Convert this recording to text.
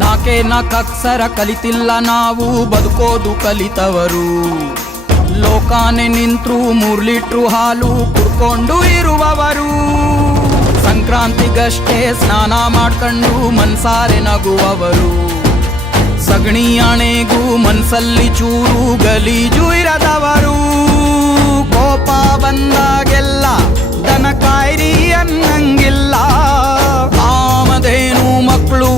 ನಾಕೆ ನಾಲ್ಕಕ್ಷರ ಕಲಿತಿಲ್ಲ ನಾವು ಬದುಕೋದು ಕಲಿತವರು. ಲೋಕಾನೆ ನಿಂತ್ರು 3 ಲೀಟ್ರು ಹಾಲು ಕುಡ್ಕೊಂಡು ಇರುವವರು. ಸಂಕ್ರಾಂತಿಗಷ್ಟೇ ಸ್ನಾನ ಮಾಡ್ಕೊಂಡು ಮನ್ಸಾರೆ ನಗುವವರು. ಸಗಣಿ ಆಣೆಗೂ ಮನ್ಸಲ್ಲಿ ಚೂರು ಗಲೀಜು ಇರದವರು. ಕೋಪ ಬಂದಾಗೆಲ್ಲ ದನ ಕಾಯ್ರಿ ಅನ್ನಂಗಿಲ್ಲ. ಕಾಮಧೇನು ಮಕ್ಕಳು